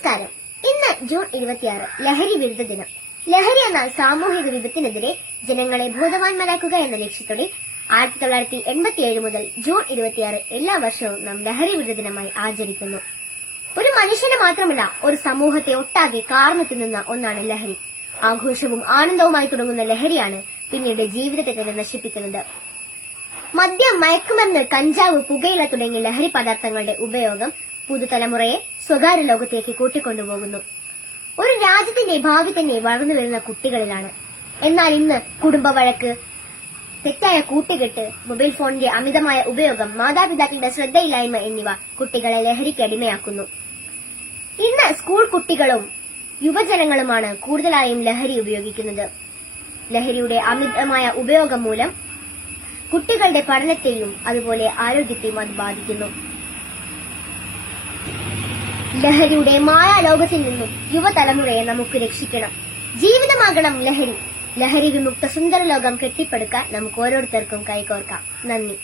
നമസ്കാരം. ഇന്ന് ജൂൺ ഇരുപത്തിയാറ് ലഹരി വിരുദ്ധ ദിനം. ലഹരി എന്ന സാമൂഹിക വിപത്തിനെതിരെ ജനങ്ങളെ ബോധവാന്മാരാക്കുക എന്ന ലക്ഷ്യത്തോടെ ആയിരത്തി തൊള്ളായിരത്തി എൺപത്തിയേഴ് മുതൽ ജൂൺ ഇരുപത്തിയാറ് എല്ലാ വർഷവും നാം ലഹരി വിരുദ്ധ ദിനമായി ആചരിക്കുന്നു. ഒരു മനുഷ്യനെ മാത്രമല്ല ഒരു സമൂഹത്തെ ഒട്ടാകെ കാർന്നു തിന്നുന്ന ഒന്നാണ് ലഹരി. ആഘോഷവും ആനന്ദവുമായി തുടങ്ങുന്ന ലഹരിയാണ് പിന്നീട് ജീവിതത്തെ തന്നെ നശിപ്പിക്കുന്നത്. മദ്യം മയക്കുമരുന്ന് കഞ്ചാവ് പുകയില തുടങ്ങിയ ലഹരി പദാർത്ഥങ്ങളുടെ ഉപയോഗം പുതുതലമുറയെ സ്വകാര്യ ലോകത്തേക്ക് കൂട്ടിക്കൊണ്ടുപോകുന്നു. ഒരു രാജ്യത്തിന്റെ ഭാവി തന്നെ വളർന്നു വരുന്ന കുട്ടികളിലാണ്. എന്നാൽ ഇന്ന് കുടുംബ വഴക്ക് തെറ്റായ കൂട്ടുകെട്ട് മൊബൈൽ ഫോണിന്റെ അമിതമായ ഉപയോഗം മാതാപിതാക്കളുടെ ശ്രദ്ധയില്ലായ്മ എന്നിവ കുട്ടികളെ ലഹരിക്ക് അടിമയാക്കുന്നു. ഇന്ന് സ്കൂൾ കുട്ടികളും യുവജനങ്ങളുമാണ് കൂടുതലായും ലഹരി ഉപയോഗിക്കുന്നത്. ലഹരിയുടെ അമിതമായ ഉപയോഗം മൂലം കുട്ടികളുടെ പഠനത്തെയും അതുപോലെ ആരോഗ്യത്തെയും അത് ബാധിക്കുന്നു. ലഹരിയുടെ മായാലോകത്തിൽ നിന്നും യുവതലമുറയെ നമുക്ക് രക്ഷിക്കണം. ജീവിതമാകണം ലഹരി. ലഹരി വിമുക്ത സുന്ദര ലോകം കെട്ടിപ്പടുക്കാൻ നമുക്ക് ഓരോരുത്തർക്കും കൈകോർക്കാം. നന്ദി.